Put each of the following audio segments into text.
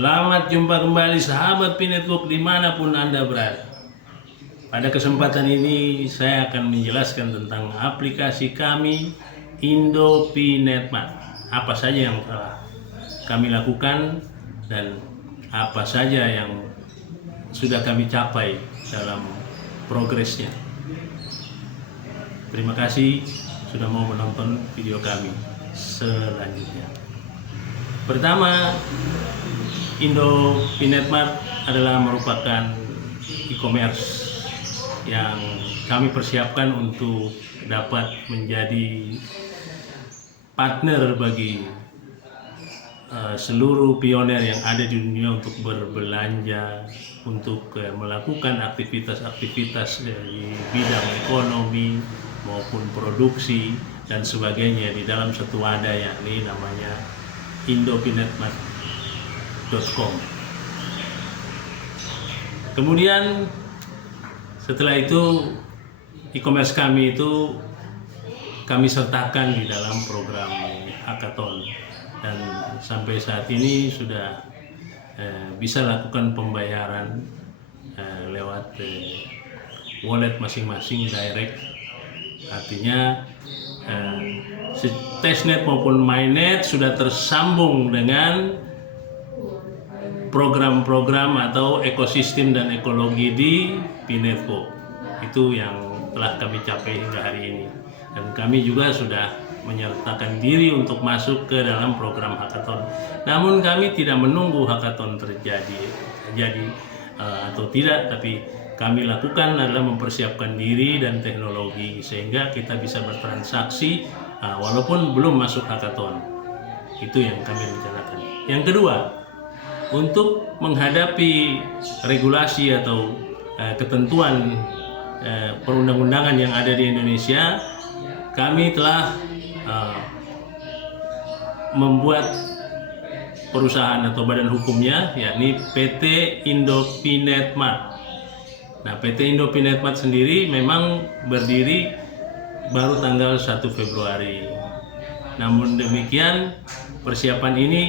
Selamat jumpa kembali sahabat Pinetwork dimanapun Anda berada. Pada kesempatan ini saya akan menjelaskan tentang aplikasi kami Indo Pinetmart. Apa saja yang telah kami lakukan dan apa saja yang sudah kami capai dalam progresnya. Terima kasih sudah mau menonton video kami selanjutnya. Pertama, Indo Pinetmart adalah merupakan e-commerce yang kami persiapkan untuk dapat menjadi partner bagi seluruh pioner yang ada di dunia untuk berbelanja, untuk melakukan aktivitas-aktivitas di bidang ekonomi maupun produksi dan sebagainya di dalam satu wadah, yakni namanya indopinetmart.com. Kemudian setelah itu e-commerce kami itu kami sertakan di dalam program hackathon, dan sampai saat ini sudah bisa lakukan pembayaran lewat wallet masing-masing direct. Artinya testnet maupun mainnet sudah tersambung dengan program-program atau ekosistem dan ekologi di Pinetwork. Itu yang telah kami capai hingga hari ini, dan kami juga sudah menyertakan diri untuk masuk ke dalam program hackathon. Namun kami tidak menunggu hackathon terjadi atau tidak, tapi kami lakukan adalah mempersiapkan diri dan teknologi sehingga kita bisa bertransaksi walaupun belum masuk hackathon. Itu yang kami rencanakan. Yang kedua, untuk menghadapi regulasi atau ketentuan perundang-undangan yang ada di Indonesia, kami telah membuat perusahaan atau badan hukumnya, yakni PT Indo Pinetmart. Nah, PT Indo Pinetmart sendiri memang berdiri baru tanggal 1 Februari. Namun demikian, persiapan ini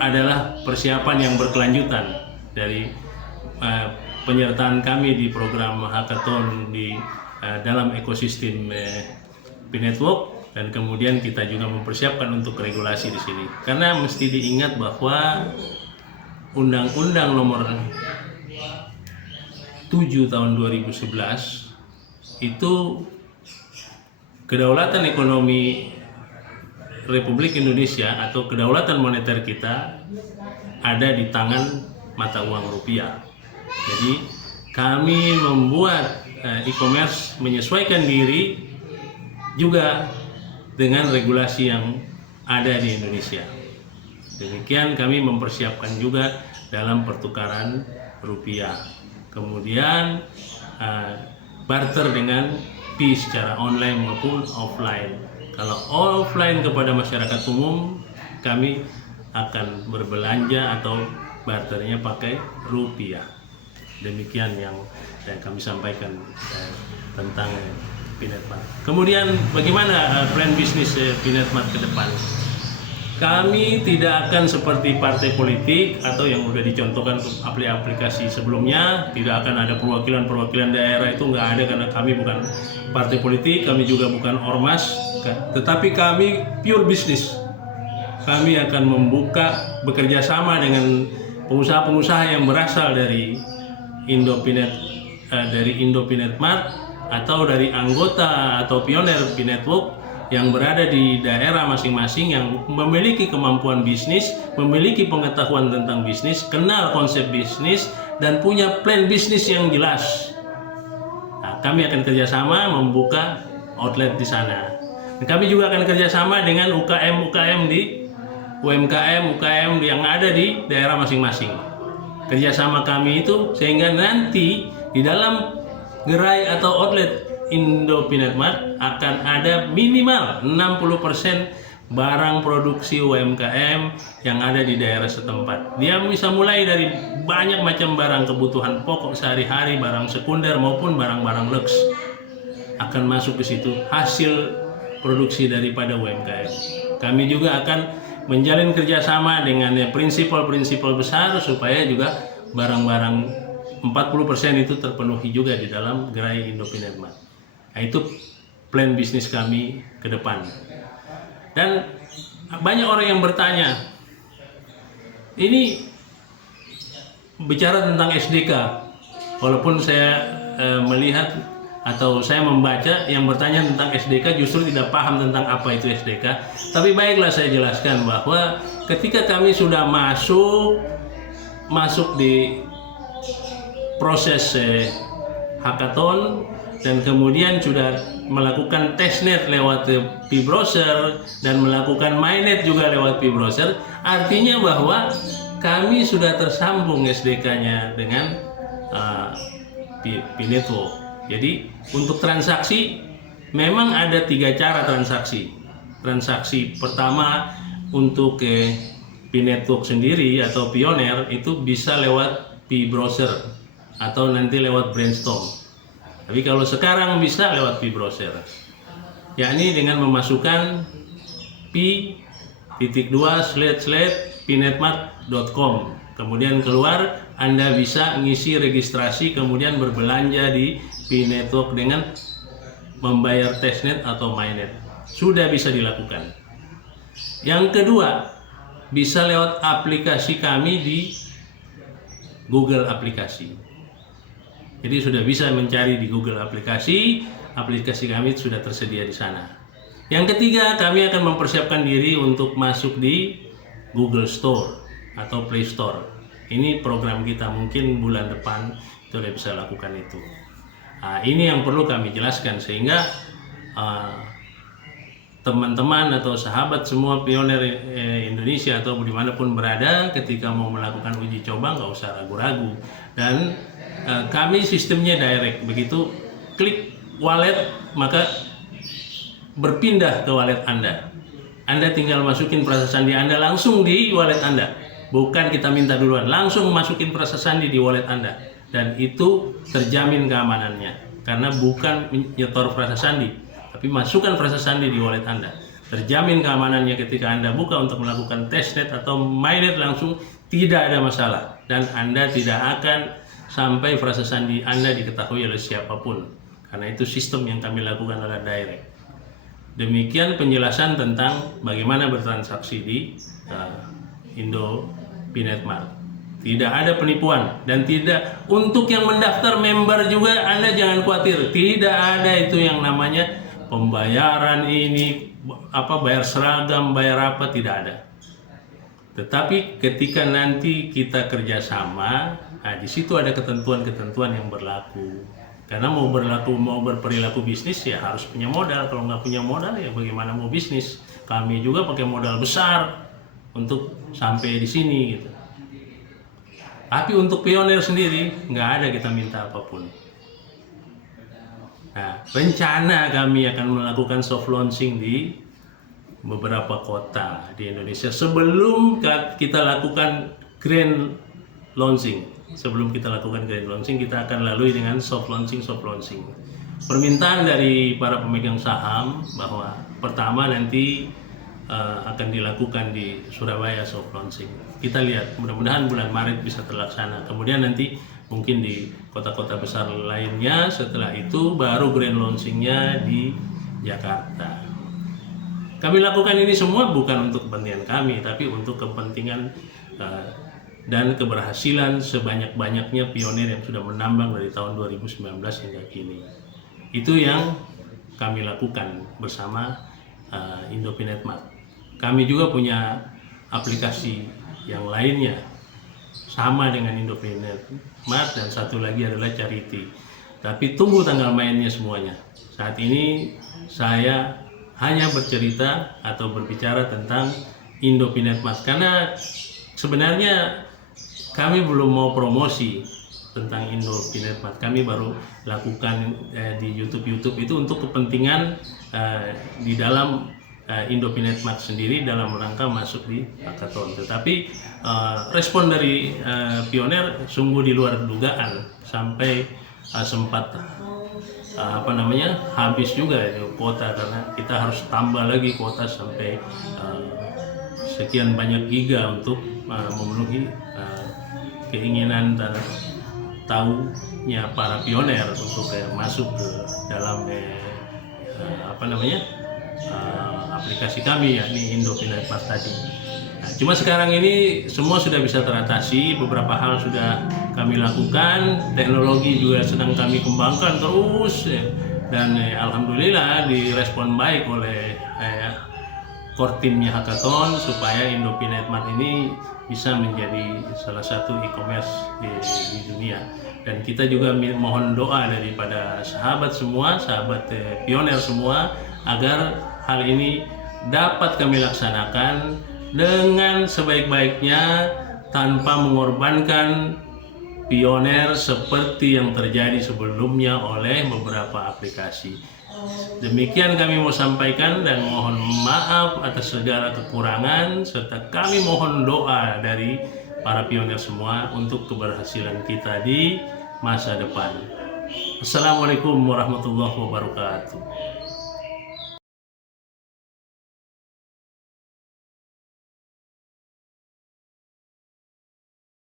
adalah persiapan yang berkelanjutan dari penyertaan kami di program hackathon di dalam ekosistem Pinetwork, dan kemudian kita juga mempersiapkan untuk regulasi di sini. Karena mesti diingat bahwa Undang-Undang Nomor 7 tahun 2011 itu kedaulatan ekonomi Republik Indonesia atau kedaulatan moneter kita ada di tangan mata uang rupiah. Jadi kami membuat e-commerce menyesuaikan diri juga dengan regulasi yang ada di Indonesia. Demikian kami mempersiapkan juga dalam pertukaran rupiah. Kemudian barter dengan fee secara online maupun offline. Kalau offline kepada masyarakat umum, kami akan berbelanja atau barternya pakai rupiah. Demikian yang kami sampaikan tentang Pinetmart. Kemudian bagaimana plan bisnis Pinetmart ke depan? Kami tidak akan seperti partai politik atau yang sudah dicontohkan aplikasi sebelumnya. Tidak akan ada perwakilan daerah, itu nggak ada, karena kami bukan partai politik, kami juga bukan ormas, tetapi kami pure bisnis. Kami akan bekerja sama dengan pengusaha-pengusaha yang berasal dari Indo Pinetmart atau dari anggota atau pioner Pinetwork yang berada di daerah masing-masing, yang memiliki kemampuan bisnis, memiliki pengetahuan tentang bisnis, kenal konsep bisnis, dan punya plan bisnis yang jelas. Nah, kami akan kerjasama membuka outlet di sana. Dan kami juga akan kerjasama dengan UKM di UMKM yang ada di daerah masing-masing. Kerjasama kami itu sehingga nanti di dalam gerai atau outlet Indo Pinetmart akan ada minimal 60% barang produksi UMKM yang ada di daerah setempat. Dia bisa mulai dari banyak macam barang kebutuhan pokok sehari-hari, barang sekunder maupun barang-barang lux akan masuk ke situ, hasil produksi daripada UMKM. Kami juga akan menjalin kerjasama dengan prinsipal-prinsipal besar supaya juga barang-barang 40% itu terpenuhi juga di dalam gerai Indopinet Mart. Nah, itu plan bisnis kami ke depan. Dan banyak orang yang bertanya, ini bicara tentang SDK, walaupun saya melihat atau saya membaca yang bertanya tentang SDK justru tidak paham tentang apa itu SDK. Tapi baiklah saya jelaskan bahwa ketika kami sudah masuk di proses hackathon dan kemudian sudah melakukan testnet lewat P-Browser dan melakukan mainnet juga lewat P-Browser, artinya bahwa kami sudah tersambung SDK-nya dengan P-Network. Jadi untuk transaksi memang ada 3 cara transaksi. Transaksi pertama untuk P-Network sendiri atau Pioneer itu bisa lewat P-Browser atau nanti lewat Brainstorm. Tapi kalau sekarang bisa lewat P-Browser, yakni dengan memasukkan p.2/pinetmart.com. Kemudian keluar, Anda bisa ngisi registrasi, kemudian berbelanja di P-Network dengan membayar testnet atau mainnet. Sudah bisa dilakukan. Yang kedua, bisa lewat aplikasi kami di Google Aplikasi. Jadi sudah bisa mencari di Google Aplikasi kami sudah tersedia di sana. Yang ketiga, kami akan mempersiapkan diri untuk masuk di Google Store atau Play Store. Ini program kita, mungkin bulan depan itu sudah bisa lakukan itu. Nah, ini yang perlu kami jelaskan sehingga teman-teman atau sahabat semua pioner Indonesia atau dimanapun berada, ketika mau melakukan uji coba nggak usah ragu-ragu. Dan kami sistemnya direct, begitu klik wallet maka berpindah ke wallet Anda. Anda tinggal masukin prasas sandi Anda langsung di wallet Anda, bukan kita minta duluan, langsung masukin prasas sandi di wallet Anda, dan itu terjamin keamanannya karena bukan nyetor prasas sandi, tapi masukkan prasas sandi di wallet Anda. Terjamin keamanannya ketika Anda buka untuk melakukan testnet atau mainnet langsung, tidak ada masalah, dan Anda tidak akan sampai prasas sandi Anda diketahui oleh siapapun, karena itu sistem yang kami lakukan adalah direct. Demikian penjelasan tentang bagaimana bertransaksi di Indopinet Mart. Tidak ada penipuan, dan tidak untuk yang mendaftar member juga Anda jangan khawatir, tidak ada itu yang namanya pembayaran ini bayar seragam, bayar apa, tidak ada. Tetapi ketika nanti kita kerjasama, nah di situ ada ketentuan-ketentuan yang berlaku. Karena mau berperilaku bisnis ya harus punya modal. Kalau nggak punya modal ya bagaimana mau bisnis? Kami juga pakai modal besar untuk sampai di sini gitu. Tapi untuk pioner sendiri nggak ada kita minta apapun. Nah, rencana kami akan melakukan soft launching di beberapa kota di Indonesia sebelum kita lakukan grand launching. Sebelum kita lakukan grand launching, kita akan lalui dengan soft launching. Permintaan dari para pemegang saham bahwa pertama nanti akan dilakukan di Surabaya soft launching. Kita lihat, mudah-mudahan bulan Maret bisa terlaksana. Kemudian nanti mungkin di kota-kota besar lainnya. Setelah itu baru grand launchingnya di Jakarta. Kami lakukan ini semua bukan untuk kepentingan kami, tapi untuk kepentingan dan keberhasilan sebanyak-banyaknya pionir yang sudah menambang dari tahun 2019 hingga kini. Itu yang kami lakukan bersama Indopinet Mart. Kami juga punya aplikasi yang lainnya sama dengan Indopinet Mart, dan satu lagi adalah Charity. Tapi tunggu tanggal mainnya semuanya. Saat ini saya hanya bercerita atau berbicara tentang Indopinet Mart karena sebenarnya kami belum mau promosi tentang Indopinet Mart. Kami baru lakukan di YouTube itu untuk kepentingan di dalam Indopinet Mart sendiri dalam rangka masuk di hackathon. Tetapi respon dari pioner sungguh di luar dugaan, sampai sempat habis juga itu kuota, karena kita harus tambah lagi kuota sampai sekian banyak giga untuk memenuhi keinginan dan tahunya para pioner untuk masuk ke dalam aplikasi kami, yakni Indopinet Mart tadi. Nah, cuma sekarang ini semua sudah bisa teratasi, beberapa hal sudah kami lakukan, teknologi juga sedang kami kembangkan terus, dan alhamdulillah direspon baik oleh core timnya Hackathon supaya Indopinet Mart ini bisa menjadi salah satu e-commerce di dunia. Dan kita juga mohon doa daripada sahabat semua, sahabat pioner semua, agar hal ini dapat kami laksanakan dengan sebaik-baiknya tanpa mengorbankan pioner seperti yang terjadi sebelumnya oleh beberapa aplikasi. Demikian kami mau sampaikan dan mohon maaf atas segala kekurangan, serta kami mohon doa dari para pioner semua untuk keberhasilan kita di masa depan. Assalamualaikum warahmatullahi wabarakatuh.